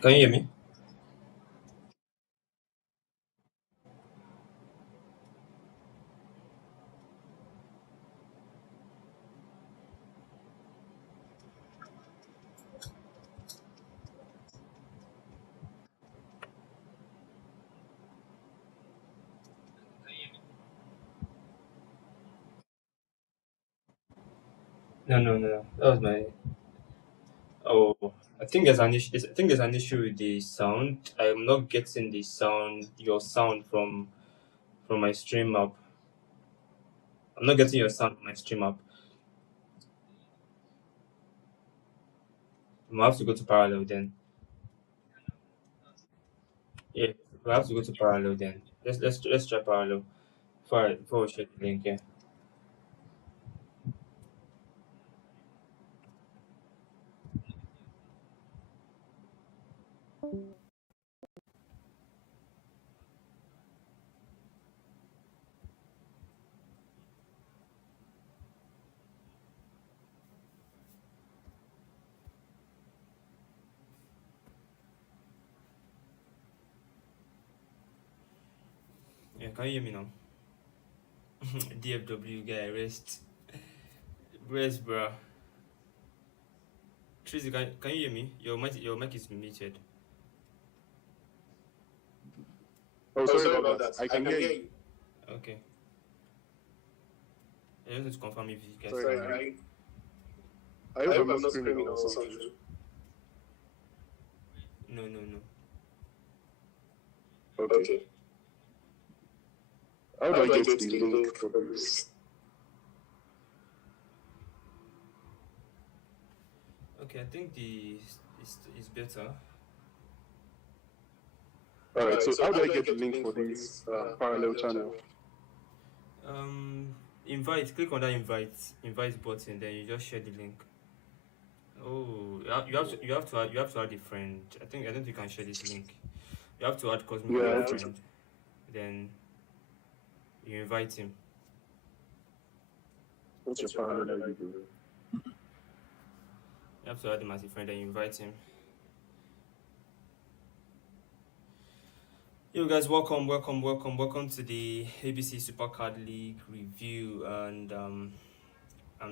Can you hear me? No, no, no, no. That was my. Oh, I think there's an issue. I think there's an issue with the sound. I'm not getting the sound, your sound from my stream app. I'm not getting your sound from my stream app. I have to go to parallel then. Yeah, we have to go to parallel then. Let's try parallel before we share the link. Yeah, yeah. Can you hear me now? DFW guy, rest, bruh. Tracy, can you hear me? Your mic is muted. Oh, sorry about that. I can hear you. Okay. I just need to confirm if you guys Sorry, can hear me. I hope I'm not screaming or something. No, no, no. Okay. How do I get the link for this? Okay, I think is better. Alright, so how do I get the link for this parallel channel? Um, click on that invite button, then you just share the link. Oh, you have to add a friend. I don't think you can share this link. You have to add Cosmic as Yeah, your friend. Then you invite him. what's your parallel that you do? You have to add him as a friend, then you invite him. Yo guys, welcome to the ABC SUPERCARD League review, and I'm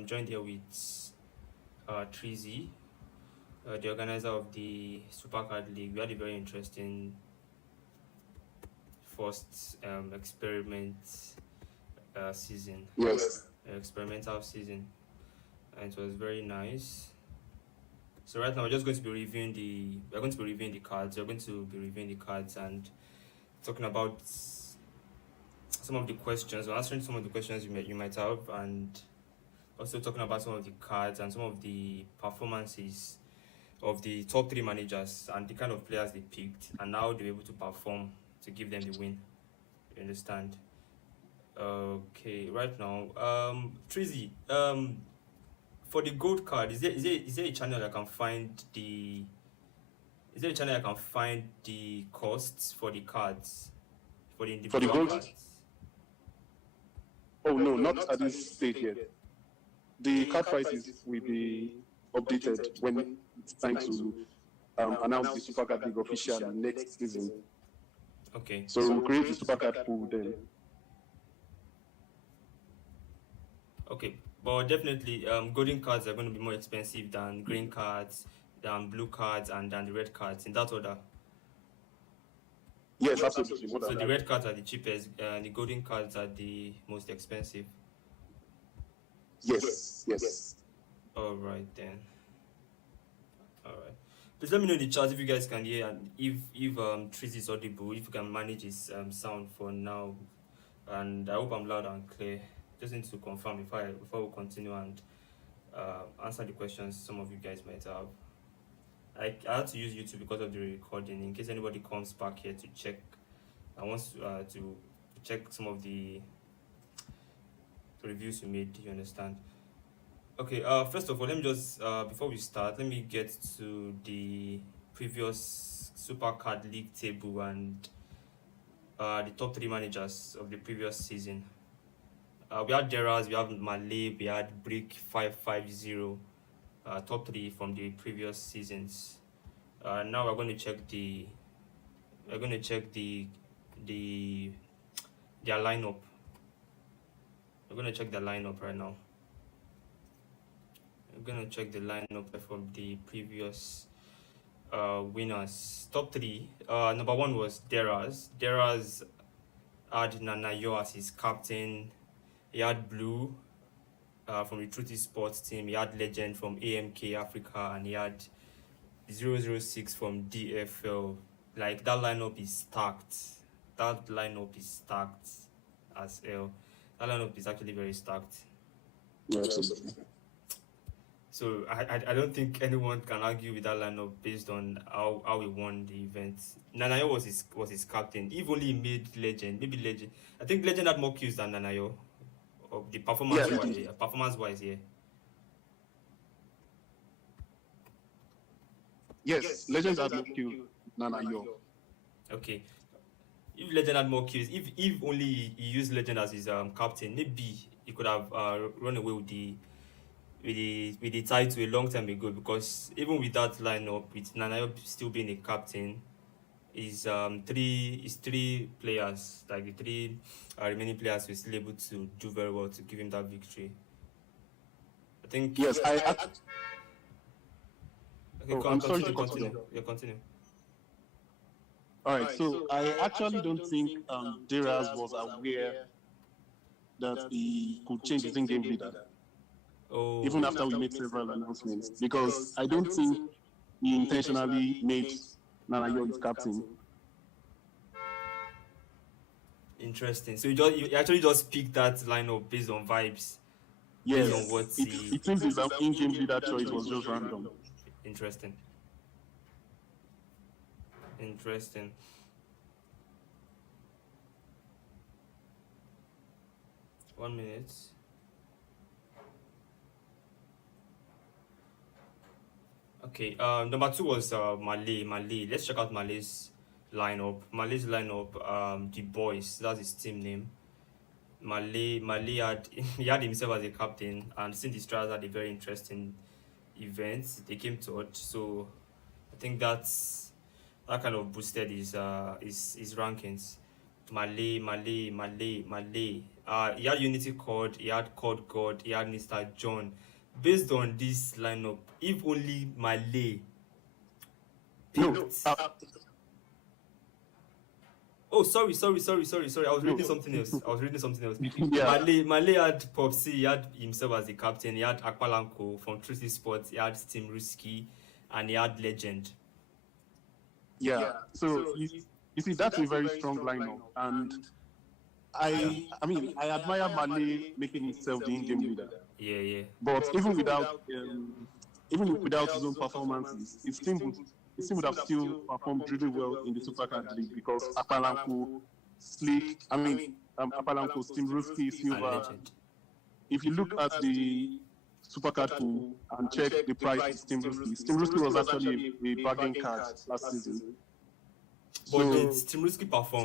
joined here with Trizy, the organizer of the SUPERCARD League. We had a very interesting first experiment season, Yes. experimental season, and it was very nice. So right now we're going to be reviewing the cards. We're going to be reviewing the cards and talking about some of the questions, or answering some of the questions you might have, and also talking about some of the cards and some of the performances of the top three managers and the kind of players they picked and how they were able to perform to give them the win. You understand? Okay, right now, Trizy, for the gold card, is there a channel I can find the costs for the cards for the For the individual gold? cards? Oh no, not at this stage yet. The card prices will be updated when it's time to announce the SUPERCARD League officially next season. Okay. So we'll create a SUPERCARD pool then. Okay, but definitely, golden cards are going to be more expensive than green cards, than blue cards, and than the red cards in that order. Yes, absolutely. More So than the that. red cards are the cheapest, the golden cards are the most expensive. Yes. All right then. All right. Please let me know in the chat if you guys can hear, and if Triz is audible, if you can manage his sound for now, and I hope I'm loud and clear. Just need to confirm before we continue and answer the questions some of you guys might have. I had to use YouTube because of the recording, in case anybody comes back here to check and wants to check some of the reviews we made. You understand? Okay. First of all, let me just before we start, let me get to the previous SuperCard League table and the top three managers of the previous season. We had Deraz, we have Malay, we had Brick 550, top three from the previous seasons. Now we're going to check the their lineup. We're going to check the lineup right now. We're going to check the lineup from the previous winners. Top three. Number one was Deraz. Deraz had Nanayo as his captain. He had Blue from the Truty Sports team. He had Legend from AMK Africa, and he had 006 from DFL. Like, that lineup is stacked. That lineup is stacked as hell. That lineup is actually very stacked. Absolutely. So I don't think anyone can argue with that lineup based on how he won the event. Nanayo was his captain. If only he made Legend, maybe Legend. I think Legend had more kills than Nanayo. Of the performance wise, yeah. Yes, Legends had more kills than Nanayo. Okay. If Legend had more kills, if only he used Legend as his captain, maybe he could have run away with the title a long time ago. Because even with that lineup, with Nanayo still being a captain, is three players, like the three remaining players, were still able to do very well to give him that victory. I think. Yes, Okay, I'm sorry to continue. Yeah, continue. All right, so I actually don't think Deraz was aware that he could change his in-game leader, even after we made several announcements, because I don't think he intentionally made Nanayo his captain. Interesting. So you actually just picked that lineup based on vibes. Yes, Based on what it seems his in-game leader choice was just random. Interesting. 1 minute. Okay. Number two was Malay. Let's check out Malay's lineup. The boys. That's his team name. Malay had he had himself as a captain, and since the Stars had a very interesting event, they came third. So I think that kind of boosted his rankings. Malay. He had Unity Cord, he had Cord God, he had Mr. John. Based on this lineup, if only Malay picked. Oh, sorry. I was reading something else. Yeah. Malay had Popsy, he had himself as the captain, he had Akpalanko from Truty Sports, he had Team Ruski, and he had Legend. Yeah. So you see, that's a very strong lineup, and I admire Malay making himself the in-game leader. Yeah. But even without his own performances, his team would have still performed really well in the SUPERCARD league, because Apalanko, Apalanko, Team Ruski, Silva. If you look at the SUPERCARD pool and check the price of Team Ruski was actually a bargain card last season. But did Team Ruski perform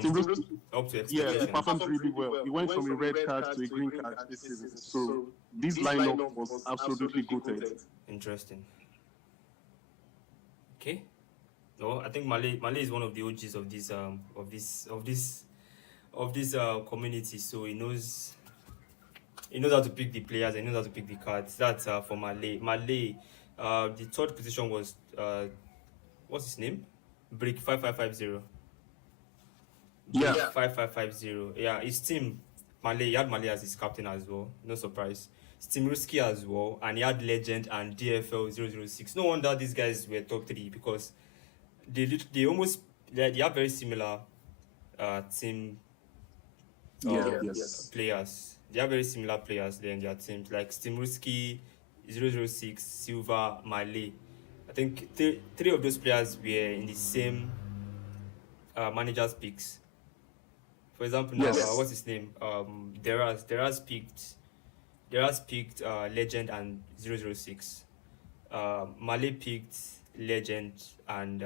up to expectation? Yeah, he performed really well. He went from a red card to a green card this season. So this lineup was absolutely goated. Interesting. Okay. No, I think Malay is one of the OGs of this community. So he knows how to pick the players. He knows how to pick the cards. That's for Malay. The third position was what's his name? Brick 5550. Yeah. 5550. Yeah, his team, Malay, he had Malay as his captain as well. No surprise. Team Ruski as well, and he had Legend and DFL 006. No wonder these guys were top 3, because they have very similar team players. They have very similar players there in their teams, like Team Ruski, 006, Silva, Malay. I think three of those players were in the same manager's picks. For example, now what's his name? Deraz picked Legend and 006. Malay picked Legend and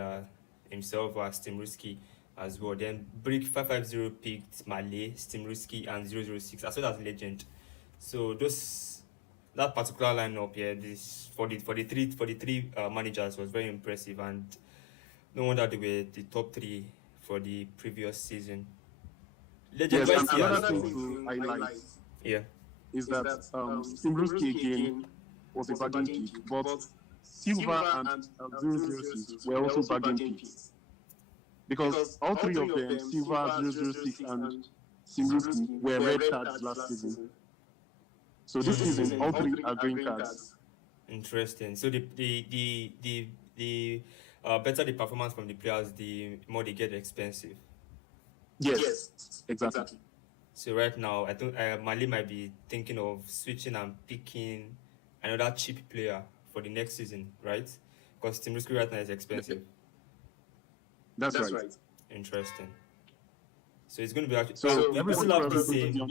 himself as Team Ruski as well. Then Brick 550 picked Malay, Team Ruski, and 006 as well as Legend. So that particular lineup here, this for the three managers was very impressive, and No wonder they were the top three for the previous season. Legend Yes, and Whitey as another thing well. to highlight Yeah. is that Simbrowski again was a bargain pick, but Silva and 006 were also bargain picks because all three of them, Silva, 006, and Simbrowski, were red cards last season. So this season, all three are green cards. Interesting. So the better the performance from the players, the more they get expensive. Yes, exactly. So right now, I think Mali might be thinking of switching and picking another cheap player for the next season, right? Because Team Risky right now is expensive. That's right. Interesting. So it's going to be actually. So we still have the same. For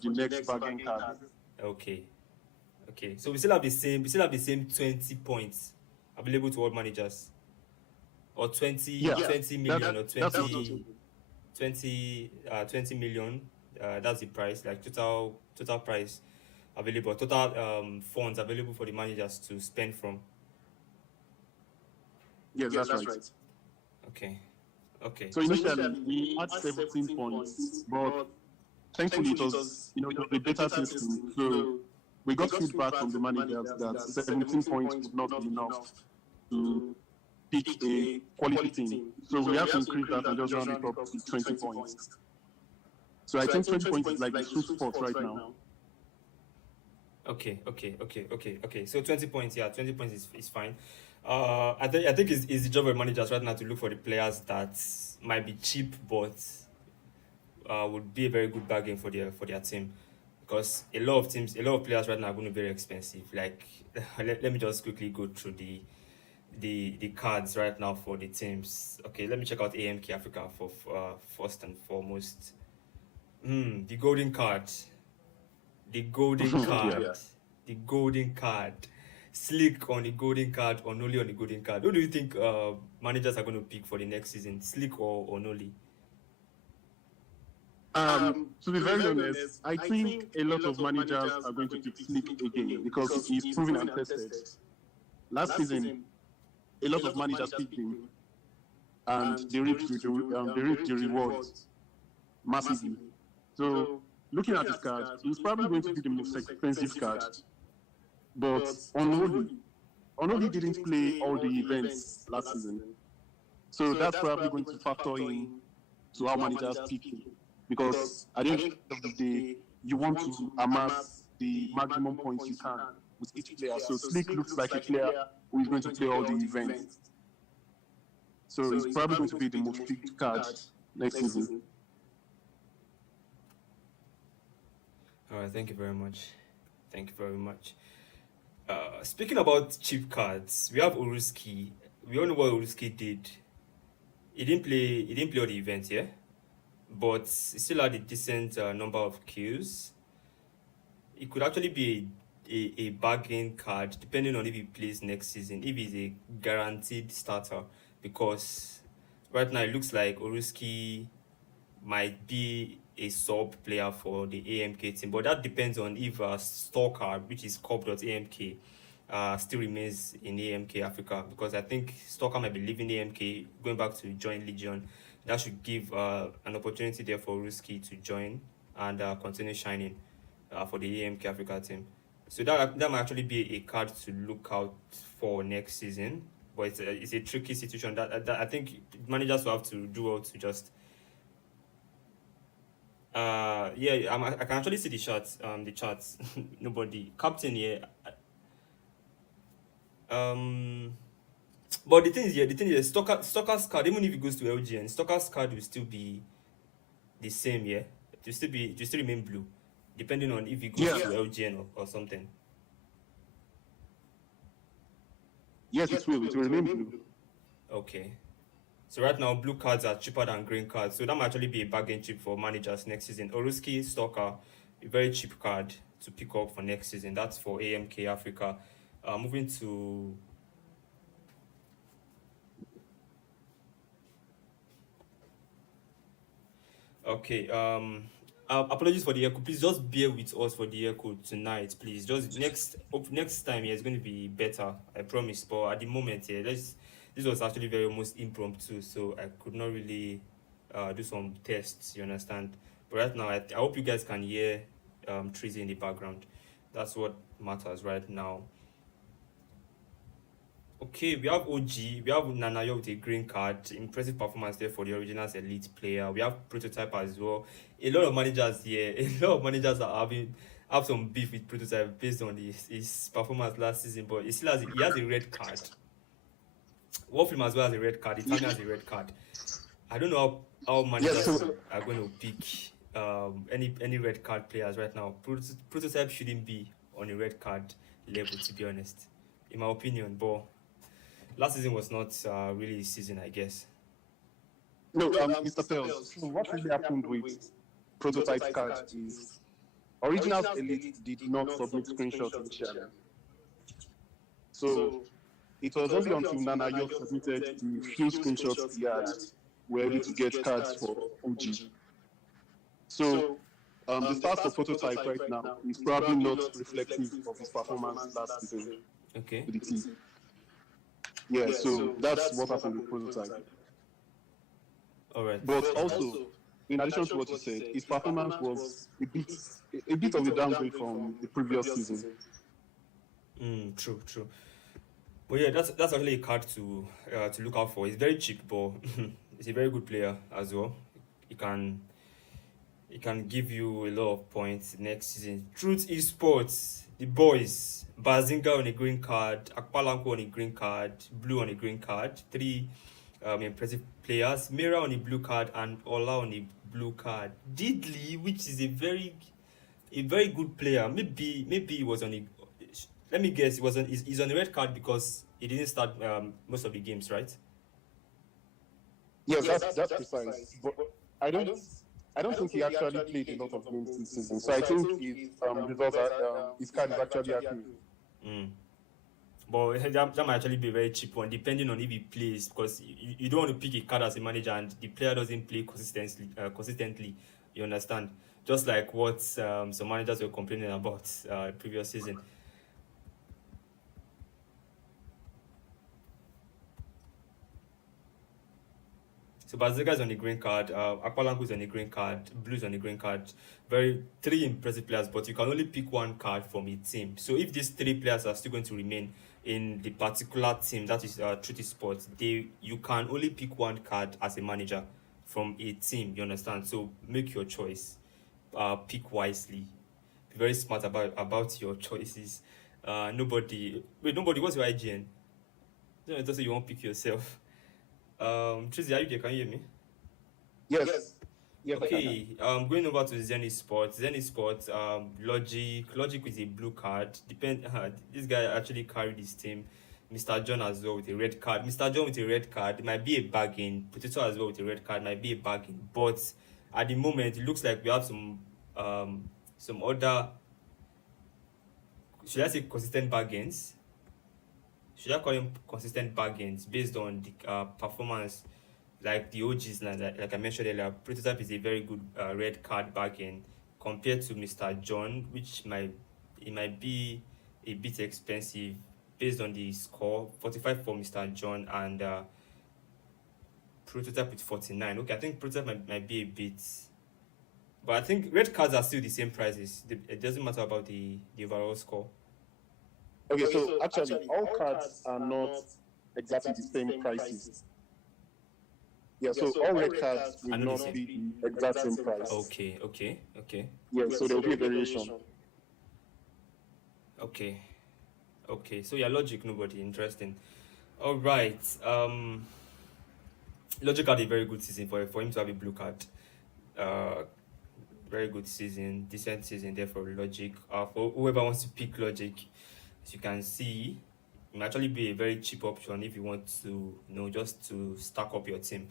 the next bargain card. Okay. So we still have the same. We still have the same 20 points available to all managers, or 20 million, or 20 million. That's the price, like total price available, total funds available for the managers to spend from. Yes, that's right. Okay. So initially we had 17 points, but thankfully it was a better system. So we got feedback from the managers that 17 points would not be enough to pick a quality team. So we have to increase that and just round it up to 20 points. So I think 20 points is like the sweet spot right now. Okay. So 20 points, 20 points is fine. I think it's the job of managers right now to look for the players that might be cheap but would be a very good bargain for their team, because a lot of players right now are going to be very expensive. Like let me just quickly go through the cards right now for the teams. Okay, let me check out AMK Africa for first and foremost. The golden card. The golden card. The golden card. Slick on the golden card or Noli on the golden card. Who do you think managers are going to pick for the next season? Slick or Noli? To be very honest, I think a lot of managers are going to pick Slick again because he's proven and tested. Last season, a lot of managers picked him and they reaped the rewards massively. So, looking at his card, he's probably going to be the most expensive card. But Onoli didn't play all the events last season. So that's probably going to factor in to how managers pick him. Because at the end of the day, you want to amass the maximum points you can with each player. So Slick looks like a player who is going to play all the events. So he's probably going to be the most picked card next season. All right, thank you very much. Speaking about cheap cards, we have Uruski. We all know what Uruski did. He didn't play all the events, yeah? But he still had a decent number of kills. It could actually be a bargain card depending on if he plays next season, if he's a guaranteed starter, because right now it looks like Uruski might be a sub player for the AMK team, but that depends on if Stalker, which is corp.amk, still remains in AMK Africa, because I think Stalker might be leaving AMK, going back to join Legion. That should give an opportunity there for Ruski to join and continue shining for the AMK Africa team. So that might actually be a card to look out for next season, but it's a tricky situation that I think managers will have to do well to just I can actually see the charts. Nobody captain here. But the thing is, Stalker's card, even if it goes to LGN, Stalker's card will still be the same. Yeah, it will still remain blue, depending on if it goes to LGN or something. Yes, it will. It will remain blue. Okay. So right now, blue cards are cheaper than green cards. So that might actually be a bargain chip for managers next season. Oruski, Stalker, a very cheap card to pick up for next season. That's for AMK Africa. Moving to... Okay, apologies for the echo. Please just bear with us for the echo tonight, please. Just next time, it's going to be better, I promise. But at the moment, this was actually very almost impromptu, so I could not really do some tests, you understand. But right now, I hope you guys can hear Treasy in the background. That's what matters right now. Okay, we have OG, we have Nanayo with a green card, impressive performance there for the Originals elite player. We have Prototype as well. A lot of managers here, a lot of managers are have some beef with Prototype based on his performance last season, but he has a red card. Wolfram as well has a red card, Italian has a red card. I don't know how managers are going to pick any red card players right now. Prototype shouldn't be on a red card level, to be honest, in my opinion. But last season was not really his season, I guess. No, Mr. Pelz. So what really happened with Prototype card is Originals Elite did not submit screenshots initially. So it was only until Nanayo submitted the few screenshots he had were able to get cards for OG. So the start for Prototype right now is probably not reflective of his performance last season. Okay. With the team. Yeah, so that's what happened with Prototype. All right. But also, in addition to what you said, his performance was a bit of a downgrade from the previous season. True. But yeah, that's actually a card to look out for. He's very cheap, but he's a very good player as well. He can give you a lot of points next season. Truth Esports, the boys, Bazinga on a green card, Akpalanko on a green card, Blue on a green card, 3 impressive players, Mira on a blue card and Ola on a blue card. Diddley, which is a very good player. Maybe he was on a, let me guess, he's on a red card because he didn't start most of the games, right? Yes, that's precise. But I don't think he actually played a lot of games this season. So I think his results are his card is actually accurate. But that might actually be a very cheap one, depending on if he plays, because you don't want to pick a card as a manager and the player doesn't play consistently. You understand? Just like what some managers were complaining about previous season. So Bazega is on the green card, Akwalanku is on the green card, Blue is on the green card. 3 impressive players, but you can only pick one card from a team. So if these 3 players are still going to remain in the particular team, that is Truth Sports, you can only pick one card as a manager from a team, you understand? So make your choice, pick wisely, be very smart about your choices. Nobody, what's your IGN? Don't say you won't pick yourself. Tracy, are you there? Can you hear me? Yes. Okay, going over to Zenith Sports. Logic with a blue card. This guy actually carried his team. Mr. John as well with a red card. Mr. John with a red card, it might be a bargain. Potato as well with a red card, might be a bargain. But at the moment, it looks like we have some other, should I say consistent bargains? Should I call them consistent bargains based on the performance, like the OGs, like I mentioned earlier? Prototype is a very good red card bargain compared to Mr. John, which might be a bit expensive based on the score. 45 for Mr. John and Prototype with 49. Okay, I think Prototype might be a bit, but I think red cards are still the same prices. It doesn't matter about the overall score. Okay, so actually, all cards are not exactly the same prices. Yeah, so all red cards will not be the exact same price. Okay. Yeah, so there will be a variation. Okay. So your Logic, nobody. Interesting. All right. Logic had a very good season for him to have a blue card. Very good season, decent season there for Logic. For whoever wants to pick Logic, as you can see, it might actually be a very cheap option if you want to, just to stack up your team.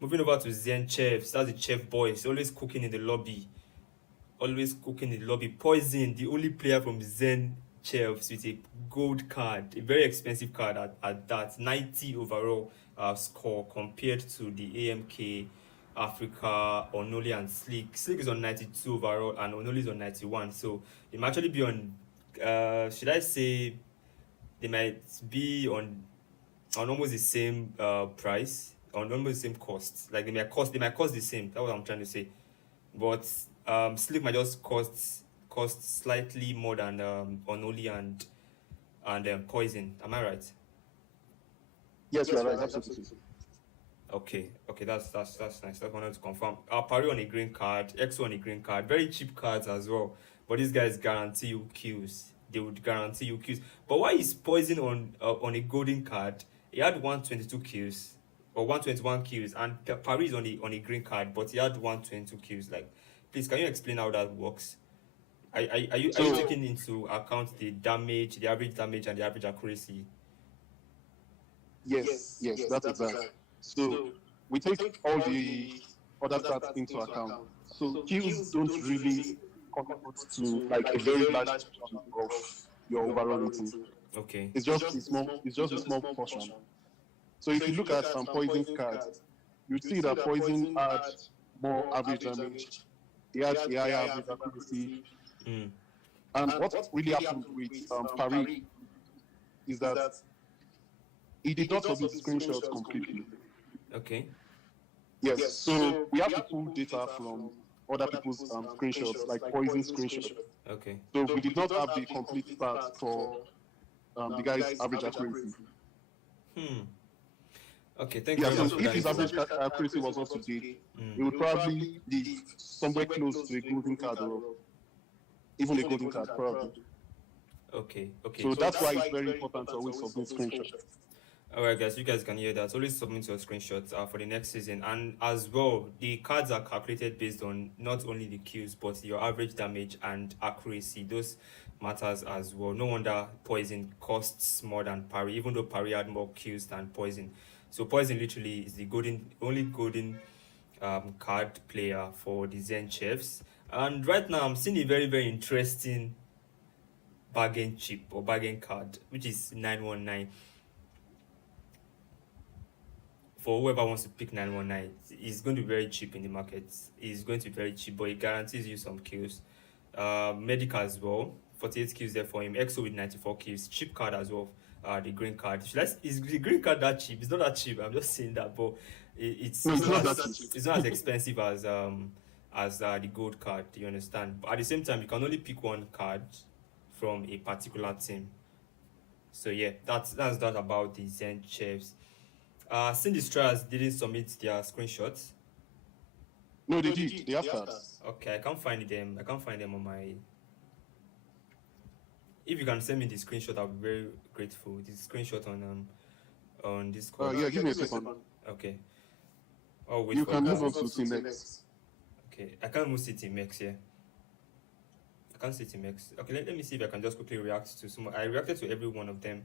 Moving over to Zen Chefs, that's the chef boy. He's always cooking in the lobby. Poison, the only player from Zen Chefs with a gold card, a very expensive card at that, 90 overall score compared to the AMK, Africa, Onoli and Slick. Slick is on 92 overall and Onoli is on 91. So they might actually be on, should I say, they might be on on almost the same price, on almost the same cost. Like they might cost the same. That's what I'm trying to say. But Sleep might just cost slightly more than Onoli and Poison. Am I right? Yes, you are right. Absolutely. Okay, that's nice. That's wanted to confirm. Pari on a green card, EXO on a green card, very cheap cards as well. But these guys guarantee you kills. They would guarantee you kills. But why is Poison on a golden card? He had 122 kills or 121 kills, and Pari is on a green card, but he had 122 kills. Like, please, can you explain how that works? Are you taking into account the damage, the average damage, and the average accuracy? Yes, that's exactly. So we take all the other stats into account. So kills don't really contribute to like a very large portion of your overall rating. Okay. It's just a small portion. So if you look at Poison's cards, you see that Poison had more average damage. He had a higher average accuracy. And what really happened with Pari is that he did not submit screenshots completely. Okay. Yes, so we have to pull data from other people's screenshots, like Poison screenshots. Okay. So we did not have the complete stats for the guy's average accuracy. Okay, thank you. So if his average accuracy was up to date, it would probably be somewhere close to a golden card or even a golden card, probably. Okay. So that's why it's very important to always submit screenshots. Alright guys, you guys can hear that. Always submit your screenshots for the next season. And as well, the cards are calculated based on not only the kills, but your average damage and accuracy. Those matters as well. No wonder Poison costs more than Pari, even though Pari had more kills than Poison. So Poison literally is the only golden card player for the Zen Chefs. And right now I'm seeing a very, very interesting bargain chip or bargain card, which is 919. For whoever wants to pick 919, it's going to be very cheap in the market. It's going to be very cheap, but it guarantees you some kills. Medic as well, 48 kills there for him. EXO with 94 kills. Cheap card as well. The green card. Is the green card that cheap? It's not that cheap. I'm just saying that, but it's not as expensive as the gold card. You understand? But at the same time, you can only pick one card from a particular team. So yeah, that's that about the Zen Chefs. Sin Destroyers didn't submit their screenshots. No, they did. They have cards. Okay, I can't find them on my. If you can send me the screenshot, I'll be very grateful. The screenshot on Discord. Yeah, give me a second. Okay. Oh, wait. You can move on to Team X. Okay, I can't move to Team X here. I can't see Team X. Okay, let me see if I can just quickly react to some. I reacted to every one of them.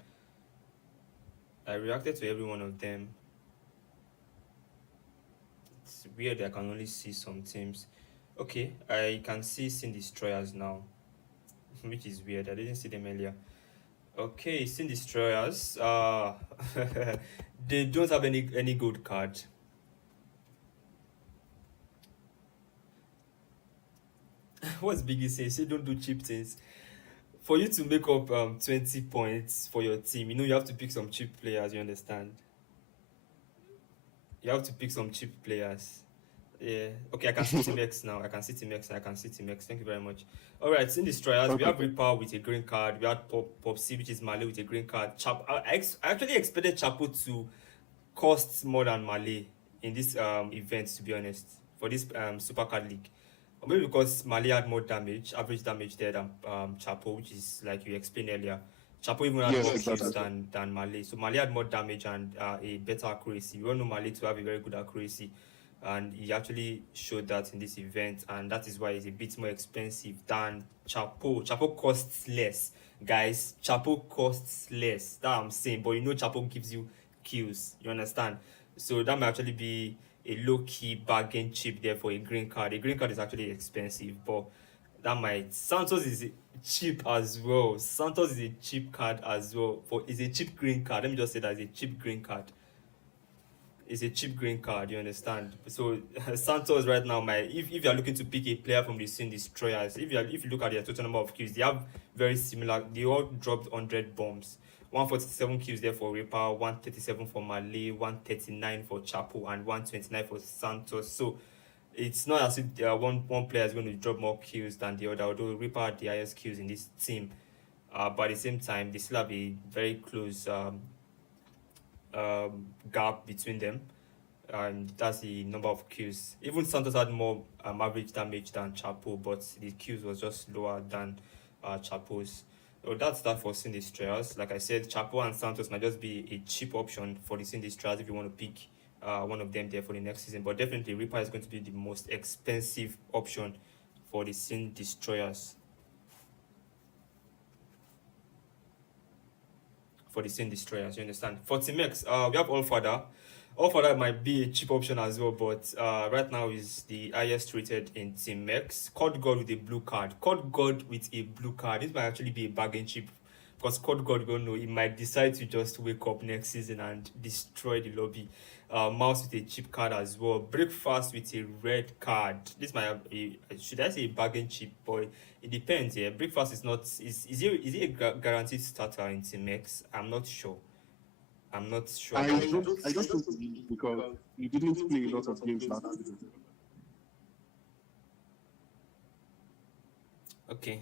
It's weird I can only see some teams. Okay, I can see Sin Destroyers now, which is weird. I didn't see them earlier. Okay, Sin Destroyers. They don't have any good card. What's Biggie saying? Say don't do cheap things. For you to make up 20 points for your team, you have to pick some cheap players, you understand? You have to pick some cheap players. Yeah. Okay, I can see Team X now. Thank you very much. Alright, Sin Destroyers, we have Reaper with a green card. We had Pop C, which is Malay, with a green card. I actually expected Chapo to cost more than Malay in this event, to be honest, for this SUPERCARD league. Or maybe because Malay had more damage, average damage there than Chapo, which is like you explained earlier. Chapo even had more kills than Malay. So Malay had more damage and a better accuracy. We all know Malay to have a very good accuracy. And he actually showed that in this event. And that is why he's a bit more expensive than Chapo. Chapo costs less. Guys, Chapo costs less. That I'm saying. But Chapo gives you kills. You understand? So that might actually be a low-key bargain chip there for a green card. A green card is actually expensive, but that might. Santos is cheap as well. Santos is a cheap card as well. It's a cheap green card. Let me just say that it's a cheap green card. It's a cheap green card, you understand? So Santos right now, if you are looking to pick a player from the Sin Destroyers, if you look at their total number of kills, they have very similar. They all dropped 100 bombs. 147 kills there for Reaper, 137 for Malay, 139 for Chapo, and 129 for Santos. So it's not as if one player is going to drop more kills than the other, although Reaper had the highest kills in this team. But at the same time, they still have a very close gap between them, and that's the number of kills. Even Santos had more average damage than Chapo, but the kills was just lower than Chapo's. So that's that for Sin Destroyers. Like I said, Chapo and Santos might just be a cheap option for the Sin Destroyers if you want to pick one of them there for the next season. But definitely, Reaper is going to be the most expensive option for the Sin Destroyers. For the Sin Destroyers, you understand? For Team X, we have Allfather. Allfather might be a cheap option as well, but right now is the highest rated in Team X. Code God with a blue card. Code God with a blue card. This might actually be a bargain chip, because Code God, you don't know, he might decide to just wake up next season and destroy the lobby. Mouse with a cheap card as well. Breakfast with a red card. This might be, should I say a bargain chip, boy? It depends. Yeah, Breakfast is not. Is he a guaranteed starter in Team X? I'm not sure. I don't think he is, because he didn't play a lot of games last season. Okay.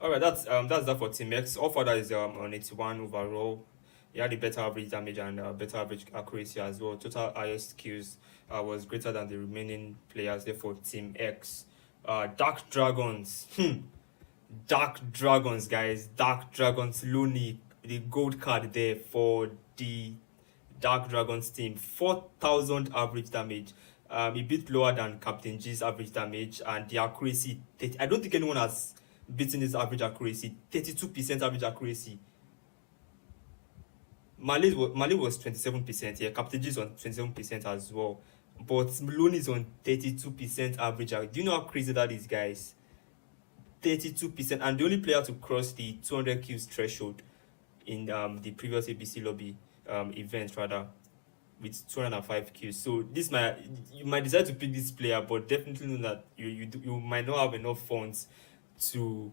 Alright, that's that for Team X. Allfather is on 81 overall. He had a better average damage and better average accuracy as well. Total highest kills was greater than the remaining players there for Team X. Dark Dragons. Dark Dragons, guys. Dark Dragons. Looney, the gold card there for the Dark Dragons team. 4,000 average damage. A bit lower than Captain G's average damage, and the accuracy. I don't think anyone has beaten his average accuracy. 32% average accuracy. Mali was 27%. Yeah, Captain G is on 27% as well. But Malone is on 32% average. Do you know how crazy that is, guys? 32%, and the only player to cross the 200 kills threshold in the previous ABC lobby event, rather, with 205 kills. So you might decide to pick this player, but definitely know that you might not have enough funds to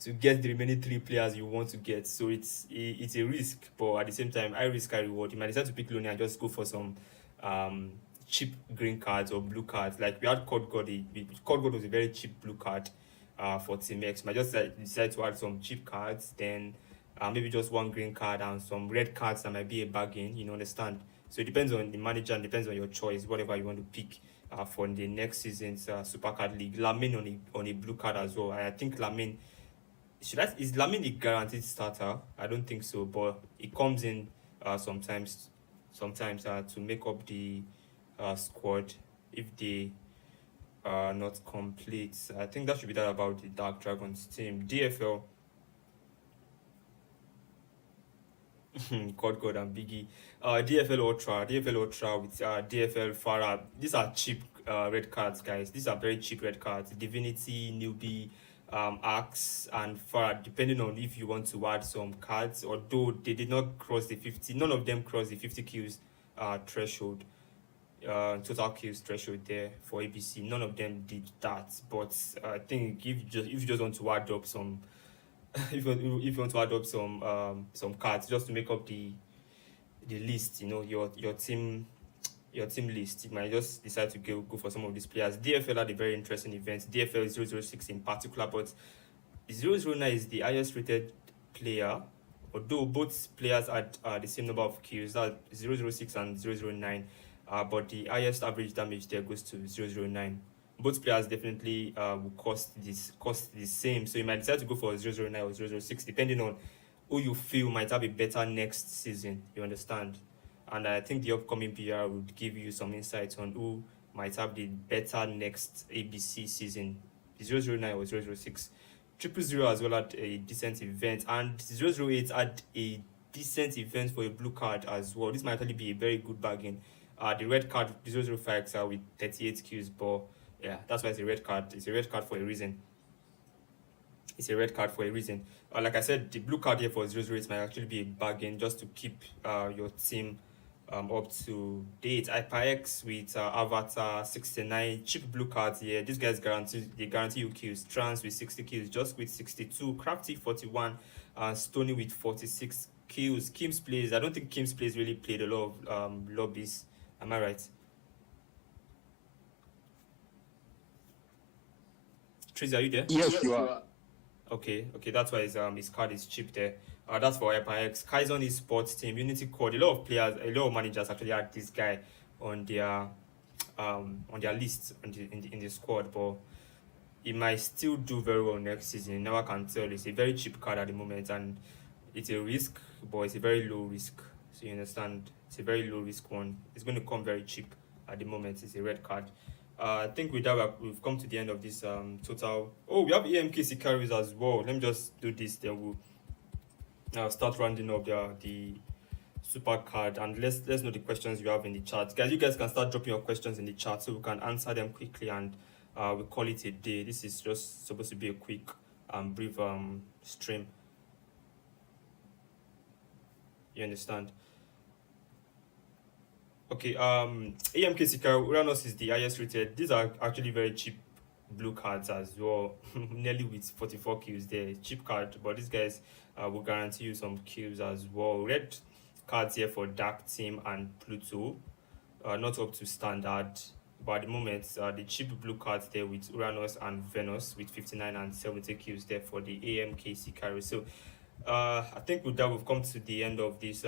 to get the remaining 3 players you want to get. So it's a risk, but at the same time, high risk, high reward. You might decide to pick Loney and just go for some cheap green cards or blue cards. Like we had Code God. Code God was a very cheap blue card for Team X. Might just decide to add some cheap cards, then maybe just one green card and some red cards that might be a bargain. You know, understand? So it depends on the manager and depends on your choice, whatever you want to pick for the next season's SUPERCARD League. Lamine on a blue card as well. I think Lamine, is Lamine the guaranteed starter? I don't think so, but it comes in sometimes to make up the squad if they are not complete. I think that should be that about the Dark Dragons team. DFL. God and Biggie. DFL Ultra with DFL Farah. These are cheap red cards, guys. These are very cheap red cards. Divinity, Newbie, Axe, and Farah, depending on if you want to add some cards. Although they did not cross the 50, none of them crossed the 50 kills threshold. Total kills threshold there for ABC. None of them did that. But I think if you just want to add up some if you want to add up some cards just to make up the list, you know, your team list, you might just decide to go for some of these players. DFL had a very interesting event. DFL 006 in particular, but 009 is the highest rated player, although both players had the same number of kills, that 006 and 009, but the highest average damage there goes to 009. Both players definitely will cost the same, so you might decide to go for 009 or 006 depending on who you feel might have a better next season, you understand? And I think the upcoming PR would give you some insights on who might have the better next ABC season, 009 or 006. 000 as well had a decent event, and 008 had a decent event for a blue card as well. This might actually be a very good bargain. The red card, 005 are with 38 kills, but yeah, that's why it's a red card. It's a red card for a reason. Like I said, the blue card here for 008 might actually be a bargain just to keep your team up to date. HyperX with Avatar 69, cheap blue cards here. These guys guarantee you kills. Trans with 60 kills, Just with 62, Crafty 41, Stony with 46 Kim's plays. I don't think Kim's plays really played a lot of lobbies. Am I right? Triz, are you there? Yes, you are. Okay, that's why his card is cheap there. That's for HyperX. Kai's on his sports team, Unity Code. A lot of players, a lot of managers actually had this guy on their list in the squad, but he might still do very well next season. You never can tell. It's a very cheap card at the moment, and it's a risk, but it's a very low risk. So you understand, it's a very low risk one. It's going to come very cheap at the moment. It's a red card. I think with that we've come to the end of this total. Oh, we have EMK Sicaris as well. Let me just do this. Then we'll start rounding up the SUPERCARD, and let's know the questions you have in the chat, guys. You guys can start dropping your questions in the chat so we can answer them quickly, and we call it a day. This is just supposed to be a quick brief stream. You understand? Okay, AMK Sikara Uranus is the highest rated. These are actually very cheap blue cards as well. Nearly with 44 kills there. Cheap card, but these guys will guarantee you some kills as well. Red cards here for Dark Team and Pluto. Not up to standard. But at the moment, the cheap blue cards there with Uranus and Venus with 59 and 70 kills there for the AMK Sikara. So I think with that we've come to the end of these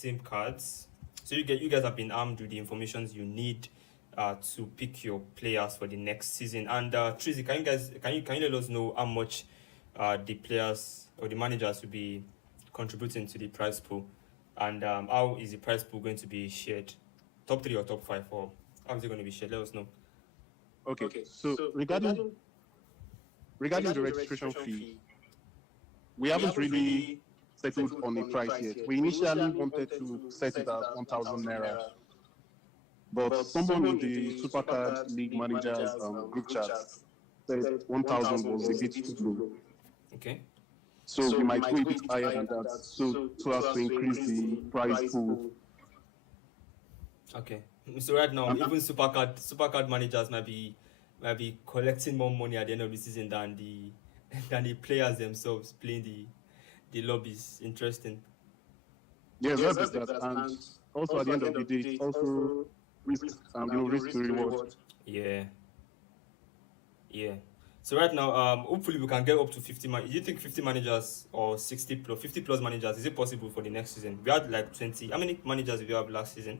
team cards. So you guys have been armed with the information you need to pick your players for the next season. And Trizy, can you let us know how much the players or the managers will be contributing to the prize pool, and how is the prize pool going to be shared? Top 3 or top 5, or how is it going to be shared? Let us know. Okay. So regarding the registration fee, we haven't really settled on a price yet. We initially wanted to set it at 1,000 naira, but someone in the SUPERCARD League Managers group chat said 1,000 was a bit too low. Okay. So we might go a bit higher than that, so as to increase the prize pool. Okay. So right now, even SUPERCARD managers might be collecting more money at the end of the season than the players themselves playing the lobbies. Interesting. Yes, that is that. And also at the end of the day, it's also risk to reward. Yeah. So right now, hopefully we can get up to 50 do you think 50 managers or 50 plus managers, is it possible for the next season? We had like 20. How many managers did we have last season?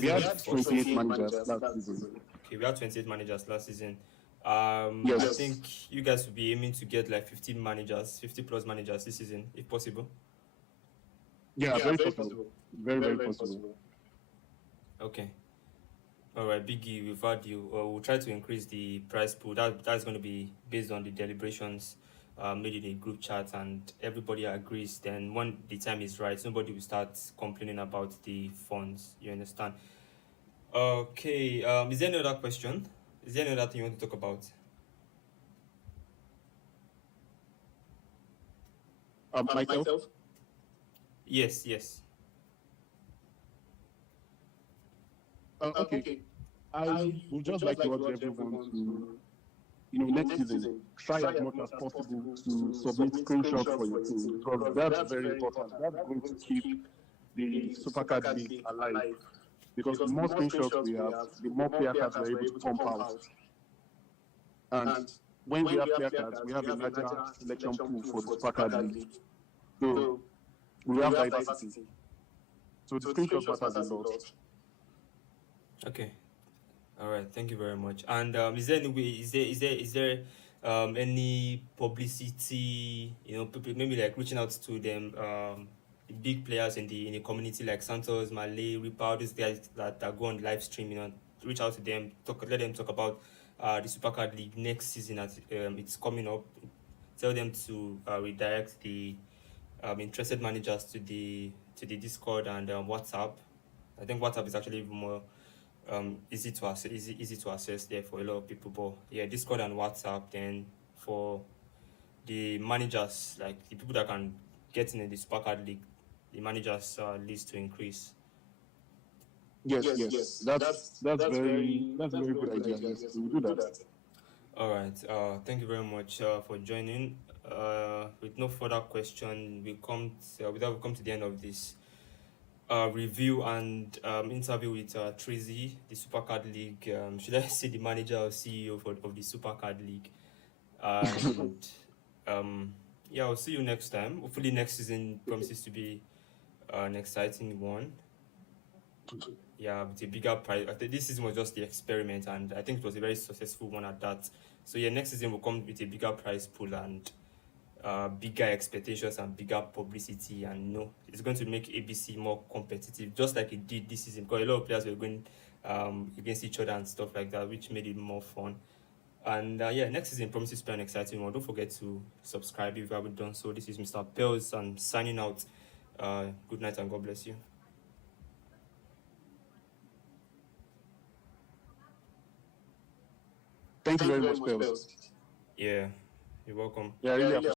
We had 28 managers last season. Okay, we had 28 managers last season. Yes. I think you guys will be aiming to get like 50 plus managers this season, if possible. Yeah, very possible. Very possible. Okay. All right, Biggie, we've had you. We'll try to increase the prize pool. That's going to be based on the deliberations made in a group chat, and everybody agrees. Then when the time is right, nobody will start complaining about the funds. You understand? Okay. Is there any other question? Is there any other thing you want to talk about? Myself? Yes. Okay. I would just like to urge everyone to, next season, try as much as possible to submit screenshots for your team, because that's very important. That's going to keep the SUPERCARD League alive. Because the more screenshots we have, the more player cards we're able to pump out. And when we have player cards, we have a larger selection pool for the SUPERCARD League. So we have diversity. So the screenshots matters a lot. Okay. All right. Thank you very much. And is there any way? Is there any publicity? People maybe like reaching out to them, the big players in the community like Santos, Malay, Reaper, all these guys that go on live stream. Reach out to them, let them talk about the SUPERCARD League next season as it's coming up. Tell them to redirect the interested managers to the Discord and WhatsApp. I think WhatsApp is actually even more easy to access there for a lot of people. But yeah, Discord and WhatsApp. Then for the managers, like the people that can get in the SUPERCARD League, the managers list to increase. Yes. That's very good idea. Yes, we will do that. All right. Thank you very much for joining. With no further question, we come to the end of this review and interview with Trizy, the Supercard League. Should I say the manager or CEO of the Supercard League? And yeah, I'll see you next time. Hopefully, next season promises to be an exciting one. Yeah, with a bigger prize. I think this season was just the experiment, and I think it was a very successful one at that. So yeah, next season will come with a bigger prize pool and bigger expectations and bigger publicity, and it's going to make ABC more competitive, just like it did this season, because a lot of players were going against each other and stuff like that, which made it more fun. And yeah, next season promises to be an exciting one. Don't forget to subscribe if you haven't done so. This is Mr. Pelz. I'm signing out. Good night and God bless you. Thank you very much, Pelz. Yeah, you're welcome. Yeah, I really appreciate it.